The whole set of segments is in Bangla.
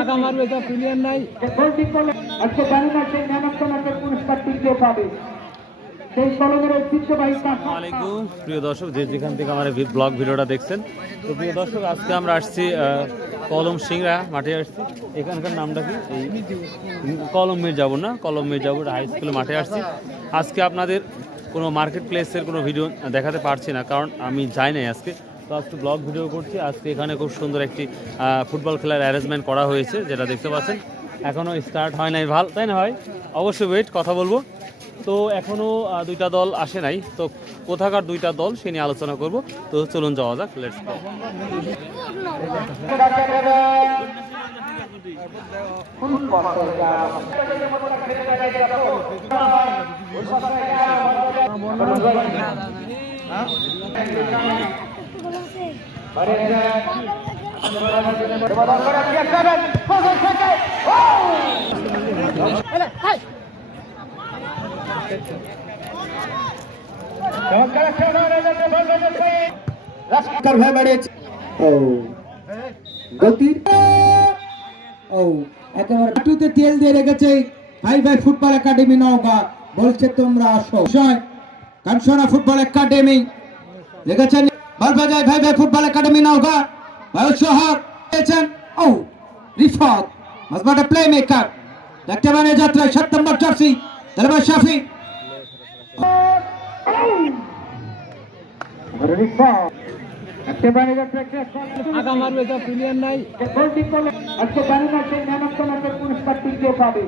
আগা মারবে তো প্লেয়ার নাই। গোলটি করলে আজকে জানি না সেই ম্যান অফ দ্য ম্যাচের পুরস্কারটি কে পাবে। সেই কলমের ঐতিহ্যবাহী আসসালামাইকুম প্রিয় দর্শক, যেখান থেকে আমার ব্লগ ভিডিওটা দেখছেন। তো প্রিয় দর্শক, আজকে আমরা আসছি কলম সিংড়া মাঠে আসছি। এখানকার নামটা কি? এই কলম মির্জাপুর না, কলম মির্জাপুর হাই স্কুলের মাঠে আসছি। আজকে আপনাদের কোনো মার্কেট প্লেসের কোনো ভিডিও দেখাতে পারছি না, কারণ আমি যাই নাই আজকে। তো আজকে ব্লগ ভিডিও করছি। আজকে এখানে খুব সুন্দর একটি ফুটবল খেলার অ্যারেঞ্জমেন্ট করা হয়েছে, যেটা দেখতে পাচ্ছেন। এখনও স্টার্ট হয় নাই, ভালো তাই না? হয় অবশ্যই, ওয়েট কথা বলবো। তো এখনও দুইটা দল আসে নাই, তো কোথাকার দুইটা দল সে নিয়ে আলোচনা করব। তো চলুন যাওয়া যাক, লেটস গো। একেবারে তেল দিয়ে রেখেছে ভাই ভাই ফুটবল একাডেমি নওগাঁ, বলছে তোমরা আসো। কাঞ্চনা ফুটবল একাডেমি রেখেছেন বালবাজায় ভাই ভাই ফুটবল একাডেমি নওগাঁ। সোহাগ ও রিফাত মাঝমাঠে প্লে মেকার দেখতে পারে যাত্রায় 7 নম্বর জার্সি দেলবা শাফি। আগা মারবে তো প্লেয়ার নাই। আজকে জানি না সেই ম্যান অফ দ্য ম্যাচের পুরস্কারটি কে পাবে।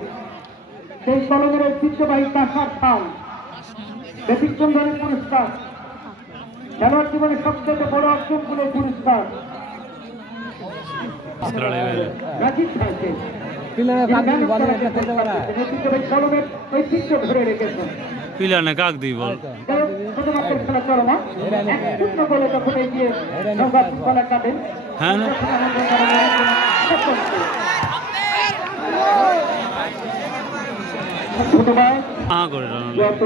সেই কলমের ঐতিহ্যবাহী কাঁসার থাল ব্যতিক্রম ধরনের পুরস্কার, খেলোয়াড় জীবনের সবচেয়ে বড় অর্জনগুলো পুরস্কার। রাজীব ভাইকে কলমের ঐতিহ্য ধরে রেখেছেন। পিলার না কাক দিই বল। খেলা চলো না শূন্য বলে তখন এগিয়ে নওগাঁ ফুটবল একাডেমি। হ্যাঁ যত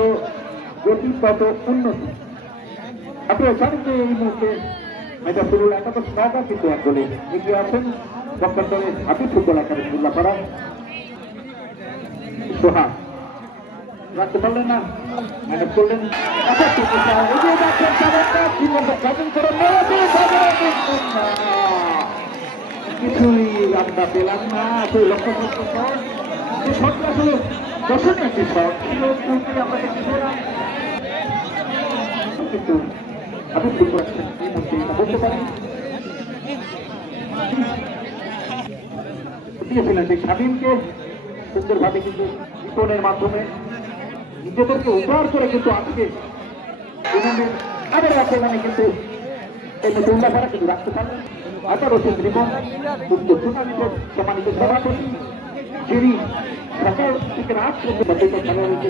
গতি তত উন্নতি। আপনারা জানেন যে এই মুহূর্তে এটা শুরু একাদশ নওগাঁ কিন্তু এক দলে এগিয়ে আছেন ডক্টর দলের হাতি ফুটবল একাডেমি উল্লাপাড়া। সোহাগ রাখতে পারলেন না, ম্যানেজ করলেন। কিছুই আমরা পেলাম না। লক্ষ্য শটটা আসলে দর্শনীয় একটি শট আমরা দেখতে পেলাম, কিন্তু আমি ভুল করেছেন এই মুহূর্তে এটা বলতে পারি। দিয়েছিলেন সেই স্বাধীনকে সুন্দরভাবে কিন্তু বিপণের মাধ্যমে নিজেদেরকে উদ্ধার করে কিন্তু আজকে আবার রাখতে মানে কিন্তু এই উল্লাপাড়া কিন্তু রাখতে পারলেন। আবার রশিদ রিপন উত্তর টুর্নামেন্টের সম্মানিত সভাপতি, যিনি সকাল থেকে রাত পর্যন্ত খেলা হয়েছে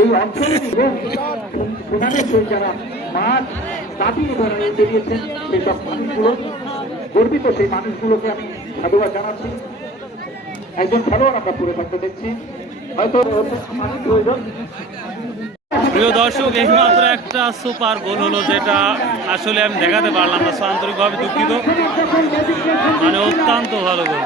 এই অঞ্চলে টুর্নামেন্ট হয়ে যারা মাঠ দাবিয়ে ধরে বেরিয়েছেন সেই সব মানুষগুলো, গর্বিত সেই মানুষগুলোকে আমি সাধুবাদ জানাচ্ছি। একজন খেলোয়াড় আমরা পুরো থাকতে দেখছি, হয়তো মানুষ প্রয়োজন। প্রিয় দর্শক, এইমাত্র একটা সুপার গোল হলো, যেটা আসলে আমি দেখাতে পারলাম না, আন্তরিকভাবে দুঃখিত। মানে অত্যন্ত ভালো গোল।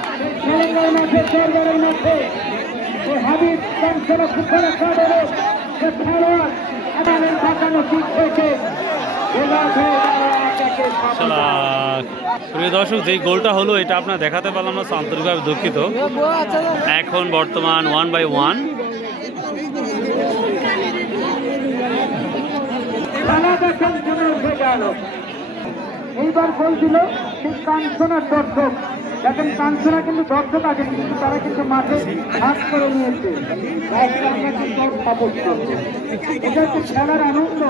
প্রিয় দর্শক, যেই গোলটা হলো এটা আপনার দেখাতে পারলাম না, আন্তরিকভাবে দুঃখিত। এখন বর্তমান 1-1। এইবার গোল দিল সেই কাঞ্চনার দর্শক। দেখেন কাঞ্চনা কিন্তু দর্শক আছেন, কিন্তু তারা কিন্তু মাঠে ভাগ করে নিয়েছে। এটা হচ্ছে খেলার আনন্দ,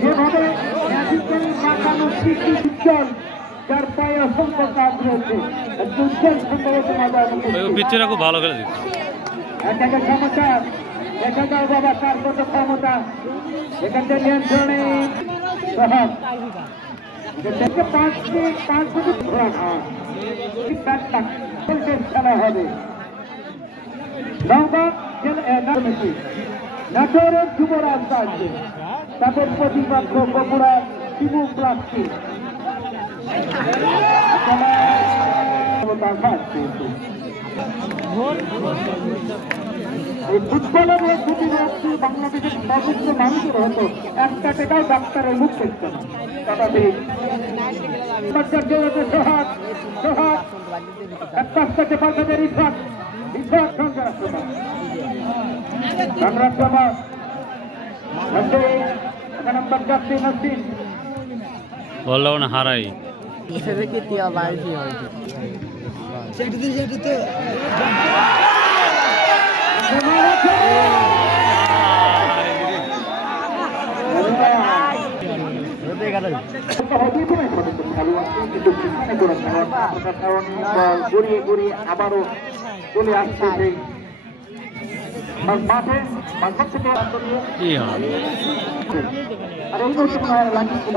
যেভাবে যার পায়ে অসংখ্য কাজ রয়েছে, পিচ্ছিটা খুব ভালো খেলে দিচ্ছে। এটাকে ক্ষমতা দেখা যাও বাবা, তার কত ক্ষমতা এখান থেকে নিয়ন্ত্রণে খেলা হবে। নাটোরের যুবরাজ আসবে, তাদের প্রতিপক্ষ বগুড়া শিবু প্রার্থী। আঘাত পেয়েছে। এই ফুটবলের এই দুটি রাত্রি বাংলাদেশের সর্বোচ্চ মানুষের হতো একটা টাকাও ডাক্তারের মুখ দেখছে না। তথাপি সোহাগ সোহাগ এক পাশ থেকে পাল্টাতে রিফাত রিফাত সংগ্রাম নম্বর যাত্রী নসিন বললাম না হারাই গড়িয়ে গড়িয়ে আবারও চলে আসছে সেই মাঠে মাঠ থেকে কি হবে আর এই মুহূর্তে মনে হয় লাগিয়েছিল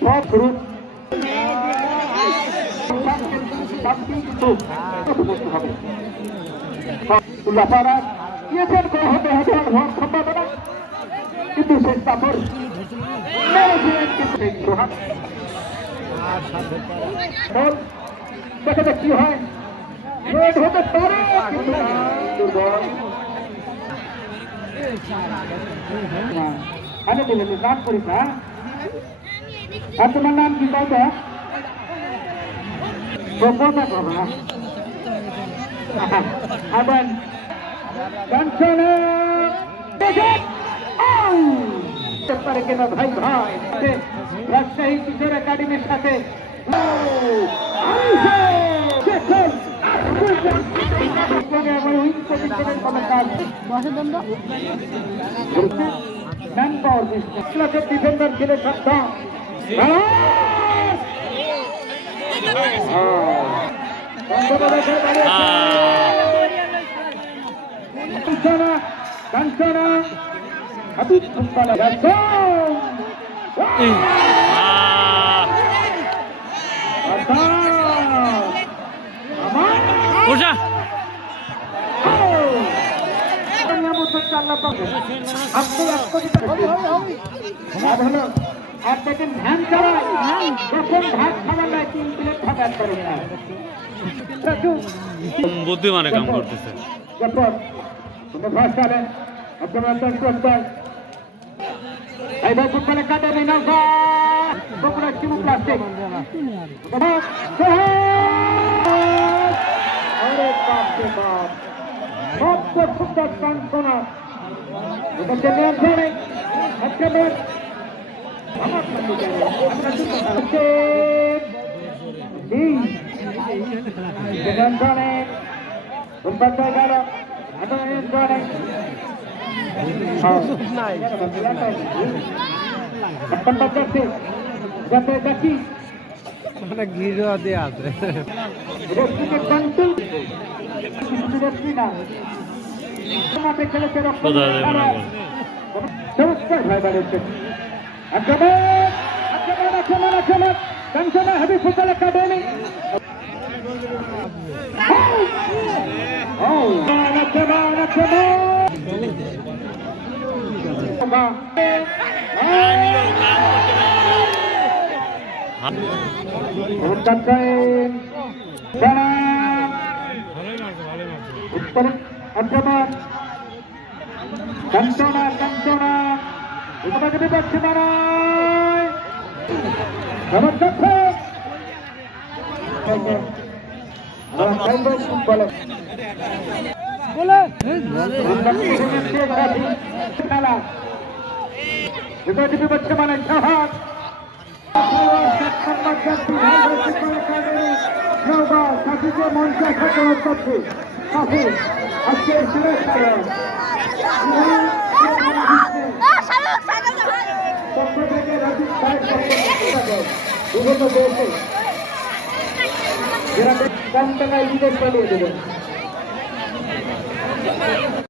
সব শুরু হবে উল্লাপাড়া দিয়েছেন কোনো হতে হতে হওয়ার সম্ভাবনা কিন্তু শেষ তারপর দেখা যাক কি হয় রেড হতে পারে কিন্তু না, দুর্বল। আরে বলে নাম করিস না আর তোমার নাম কি বলতো বলতে পারবো না আবার কাঞ্চনা পারে কিনা ভাই ভাই রাজশাহী কিশোর একাডেমির সাথে ডিফেন্ডার ছিলেন সত্তা কাঞ্চনা কাঞ্চনা হাবিব ফুটবলার ওষা আর দেখেন ধ্যান চালায় যখন ভাত খাবার নাই 3 প্লেট ভাত করে বুদ্ধিমানে কাম করতেছে ফুটবল একাডেমি নৌকা বগুড়া শিমু প্লাস্টিক সুন্দর কাঞ্চনা নিয়ন্ত্রণে নিয়ন্ত্রণে উৎপাদন গেল নিয়ন্ত্রণে দেখি গিরো দিয়ে আছে খেলেছে কোথায় যাবে না বল? চমৎকার ভাই বাড়িয়েছে কাঞ্চনা হাবিব ফুটবল একাডেমি কাঞ্চনা কাঞ্চনা তোমাকে বিপক্ষে দাঁড়ায় খেলা বিপক্ষে মানে সাহায্য মঞ্চে সচেতন করছে আজকে পক্ষ থেকে রাজীব বিভিন্ন দেশে যারা কম টাকায় বিদেশ পাঠিয়ে দেবেন